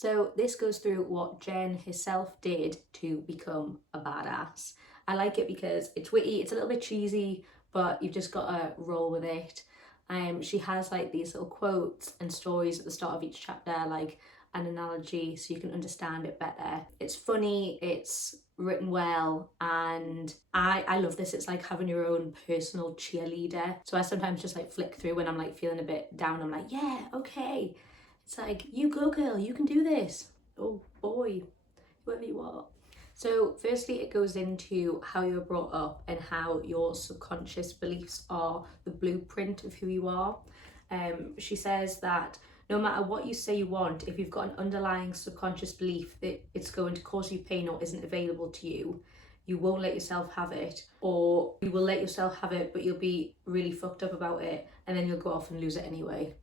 So this goes through what Jen herself did to become a badass. I like it because it's witty, it's a little bit cheesy, but you've just got to roll with it. She has like these little quotes and stories at the start of each chapter, like an analogy, so you can understand it better. It's funny, it's written well, and I love this. It's like having your own personal cheerleader. So I sometimes just like flick through when I'm like feeling a bit down. I'm like, yeah, okay. It's like, you go girl, you can do this. Oh boy, whoever you are. So firstly, it goes into how you were brought up and how your subconscious beliefs are the blueprint of who you are. She says that no matter what you say you want, if you've got an underlying subconscious belief that it's going to cause you pain or isn't available to you, you won't let yourself have it, or you will let yourself have it, but you'll be really fucked up about it, and then you'll go off and lose it anyway.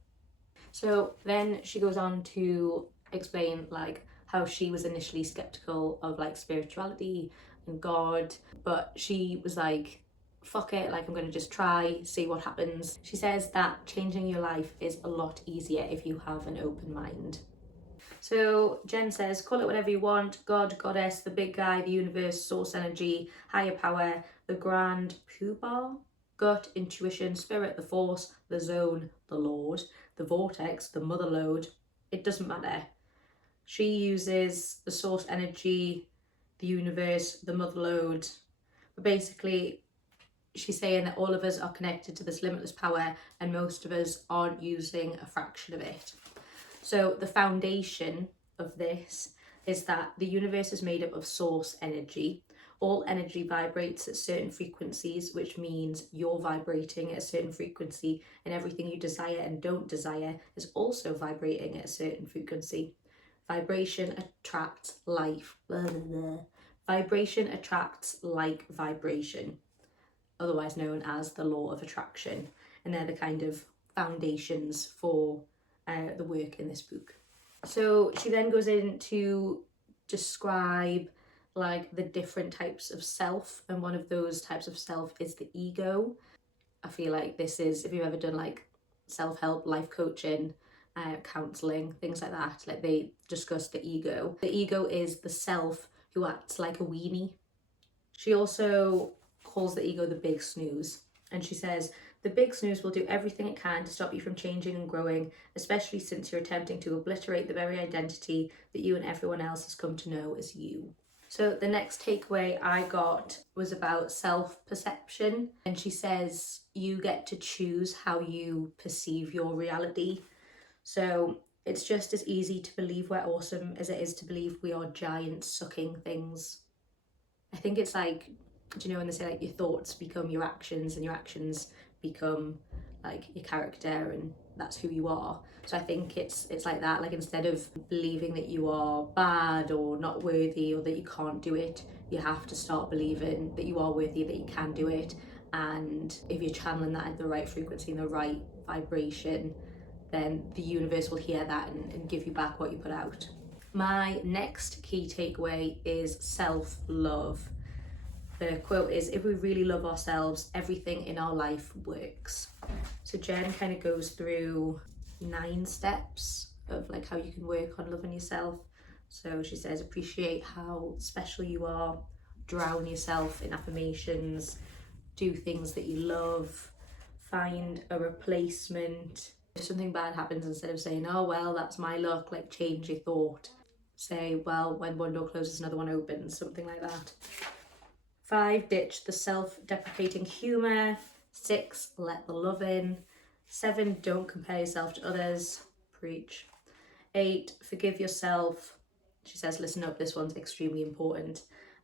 So then she goes on to explain like how she was initially skeptical of like spirituality and God, but she was like, fuck it, like I'm gonna just try, see what happens. She says that changing your life is a lot easier if you have an open mind. So Jen says, call it whatever you want, God, goddess, the big guy, the universe, source energy, higher power, the grand poobah, gut, intuition, spirit, the force, the zone, the Lord, the vortex, the mother lode. It doesn't matter. She uses the source energy, the universe, the mother lode. But basically, she's saying that all of us are connected to this limitless power and most of us aren't using a fraction of it. So the foundation of this is that the universe is made up of source energy. All energy vibrates at certain frequencies, which means you're vibrating at a certain frequency, and everything you desire and don't desire is also vibrating at a certain frequency. Vibration attracts life. Blah, blah, blah. Vibration attracts like vibration, otherwise known as the law of attraction. And they're the kind of foundations for the work in this book. So she then goes in to describe like the different types of self, and one of those types of self is the ego. I feel like this is, if you've ever done like self-help, life coaching, counselling, things like that, like they discuss the ego. The ego is the self who acts like a weenie. She also calls the ego the big snooze, and she says, the big snooze will do everything it can to stop you from changing and growing, especially since you're attempting to obliterate the very identity that you and everyone else has come to know as you. So the next takeaway I got was about self-perception, and she says you get to choose how you perceive your reality. So it's just as easy to believe we're awesome as it is to believe we are giant sucking things. I think it's like, do you know when they say like your thoughts become your actions and your actions become like your character and that's who you are? So I think it's like that, like instead of believing that you are bad or not worthy or that you can't do it, you have to start believing that you are worthy, that you can do it, and if you're channeling that at the right frequency and the right vibration, then the universe will hear that and give you back what you put out. My next key takeaway is self-love. The quote is, if we really love ourselves, everything in our life works. So Jen kind of goes through 9 steps of like how you can work on loving yourself. So she says, appreciate how special you are, drown yourself in affirmations, do things that you love, find a replacement. If something bad happens, instead of saying, oh well, that's my luck, like change your thought. Say, well, when one door closes, another one opens, something like that. 5, ditch the self-deprecating humour. 6, let the love in. 7, don't compare yourself to others. Preach. 8, forgive yourself. She says, listen up, this one's extremely important.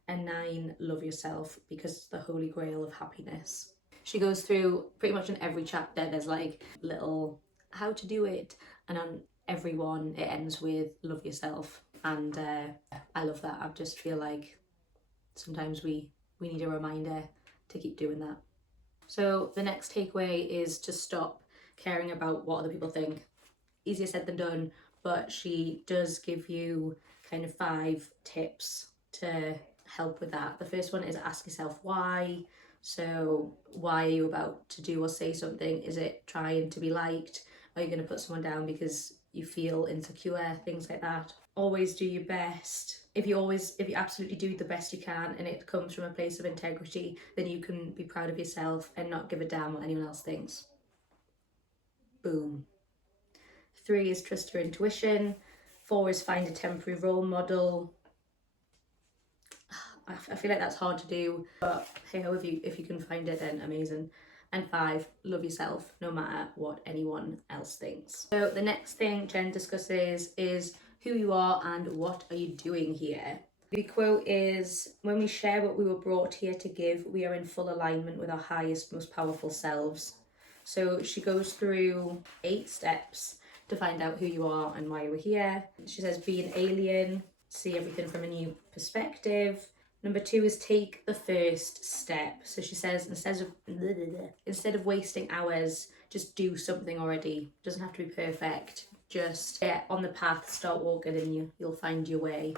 And 9, love yourself, because it's the holy grail of happiness. She goes through pretty much in every chapter, there's like little how to do it, and on every one it ends with love yourself. And I love that. I just feel like sometimes we need a reminder to keep doing that. So the next takeaway is to stop caring about what other people think. Easier said than done, but she does give you kind of 5 tips to help with that. The first one is ask yourself why. So why are you about to do or say something? Is it trying to be liked? Are you going to put someone down because you feel insecure, things like that. Always do your best. If you absolutely do the best you can and it comes from a place of integrity, then you can be proud of yourself and not give a damn what anyone else thinks. Boom. 3 is trust your intuition. 4 is find a temporary role model. I feel like that's hard to do, but hey ho, if you can find it, then amazing. And 5, love yourself no matter what anyone else thinks. So the next thing Jen discusses is who you are and what are you doing here. The quote is, when we share what we were brought here to give, we are in full alignment with our highest, most powerful selves. So she goes through 8 steps to find out who you are and why you were here. She says, be an alien, see everything from a new perspective. Number 2 is take the first step. So she says, instead of wasting hours, just do something already. It doesn't have to be perfect. Just get on the path, start walking, and you'll find your way.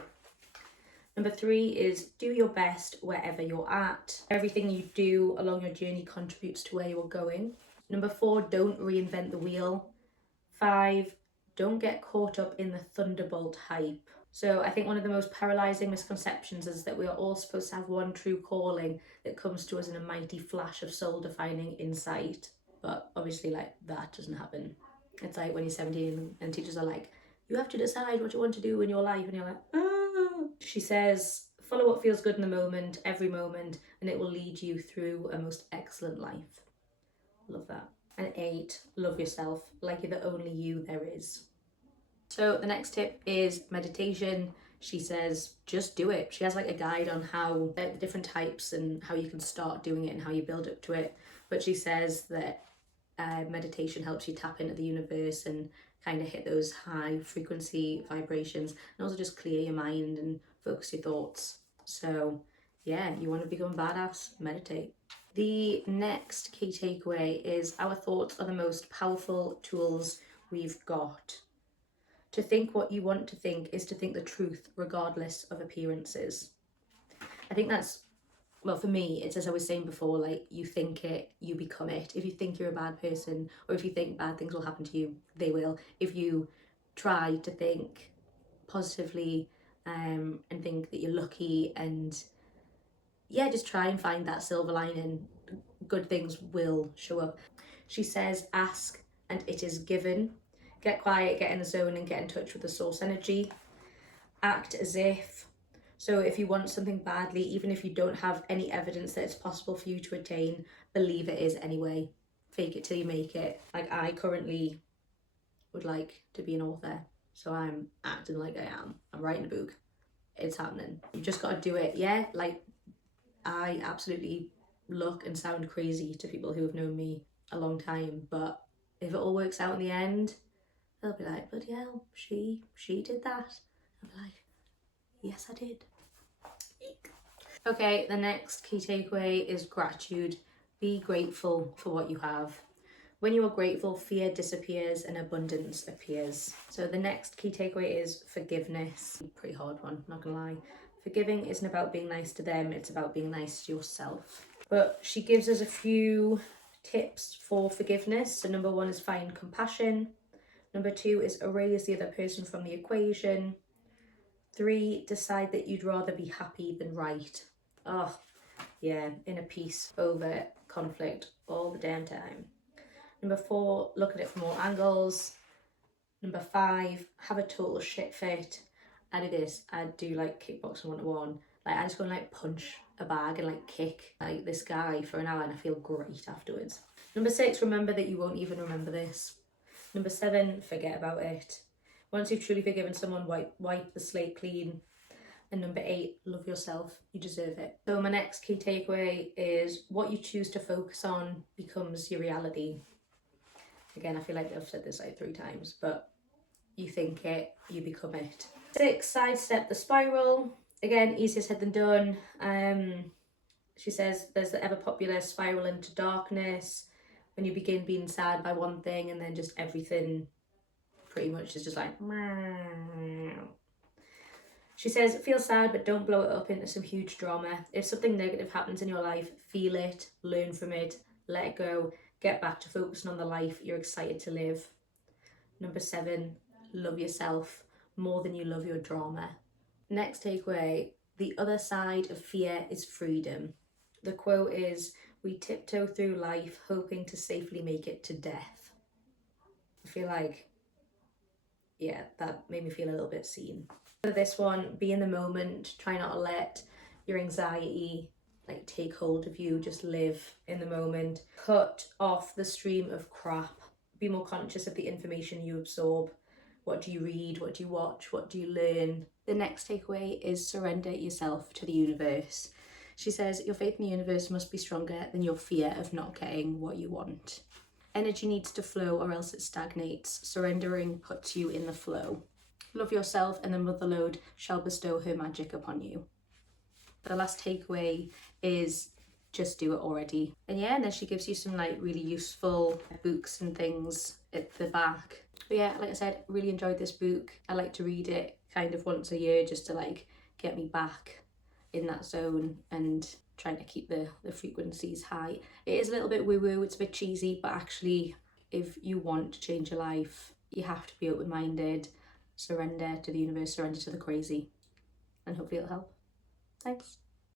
Number 3 is do your best wherever you're at. Everything you do along your journey contributes to where you're going. Number 4, don't reinvent the wheel. 5, don't get caught up in the thunderbolt hype. So I think one of the most paralysing misconceptions is that we are all supposed to have one true calling that comes to us in a mighty flash of soul-defining insight. But obviously, like, that doesn't happen. It's like when you're 17 and teachers are like, you have to decide what you want to do in your life, and you're like, ah. She says, follow what feels good in the moment, every moment, and it will lead you through a most excellent life. Love that. And 8, love yourself like you're the only you there is. So the next tip is meditation. She says, just do it. She has like a guide on how the different types and how you can start doing it and how you build up to it. But she says that meditation helps you tap into the universe and kind of hit those high frequency vibrations, and also just clear your mind and focus your thoughts. So yeah, you want to become a badass, meditate. The next key takeaway is our thoughts are the most powerful tools we've got. To think what you want to think is to think the truth regardless of appearances. I think that's, well, for me, it's as I was saying before, like, you think it, you become it. If you think you're a bad person, or if you think bad things will happen to you, they will. If you try to think positively and think that you're lucky, and yeah, just try and find that silver lining, good things will show up. She says, ask and it is given. Get quiet, get in the zone, and get in touch with the source energy. Act as if. So if you want something badly, even if you don't have any evidence that it's possible for you to attain, believe it is anyway. Fake it till you make it. Like, I currently would like to be an author, so I'm acting like I am. I'm writing a book. It's happening. You've just got to do it. Yeah, like, I absolutely look and sound crazy to people who have known me a long time, but if it all works out in the end, they'll be like, bloody hell, she did that. I'll be like, yes, I did. Eek. Okay, the next key takeaway is gratitude. Be grateful for what you have. When you are grateful, fear disappears and abundance appears. So the next key takeaway is forgiveness. Pretty hard one, not gonna lie. Forgiving isn't about being nice to them, it's about being nice to yourself. But she gives us a few tips for forgiveness. So number 1 is find compassion. Number 2 is erase the other person from the equation. 3, decide that you'd rather be happy than right. Oh, yeah, inner peace over conflict all the damn time. Number 4, look at it from all angles. Number 5, have a total shit fit. I do this, I do like kickboxing 1-to-1. Like, I just go and like punch a bag and like kick like this guy for an hour and I feel great afterwards. Number 6, remember that you won't even remember this. Number 7, forget about it. Once you've truly forgiven someone, wipe the slate clean. And number 8, love yourself. You deserve it. So my next key takeaway is what you choose to focus on becomes your reality. Again, I feel like I've said this like 3 times, but you think it, you become it. 6, sidestep the spiral. Again, easier said than done. She says there's the ever popular spiral into darkness, when you begin being sad by one thing and then just everything pretty much is just like meow. She says feel sad but don't blow it up into some huge drama. If something negative happens in your life, feel it, learn from it, let it go, get back to focusing on the life you're excited to live. Number 7, love yourself more than you love your drama. Next takeaway, the other side of fear is freedom. The quote is, "We tiptoe through life hoping to safely make it to death." I feel like, yeah, that made me feel a little bit seen. For this one, be in the moment, try not to let your anxiety like take hold of you, just live in the moment. Cut off the stream of crap. Be more conscious of the information you absorb. What do you read? What do you watch? What do you learn? The next takeaway is surrender yourself to the universe. She says, your faith in the universe must be stronger than your fear of not getting what you want. Energy needs to flow or else it stagnates. Surrendering puts you in the flow. Love yourself and the Mother Lode shall bestow her magic upon you. The last takeaway is just do it already. And yeah, and then she gives you some like really useful books and things at the back. But yeah, like I said, really enjoyed this book. I like to read it kind of once a year just to like get me back in that zone and trying to keep the frequencies high. It is a little bit woo-woo, it's a bit cheesy, but actually if you want to change your life, you have to be open-minded, surrender to the universe, surrender to the crazy, and hopefully it'll help. Thanks.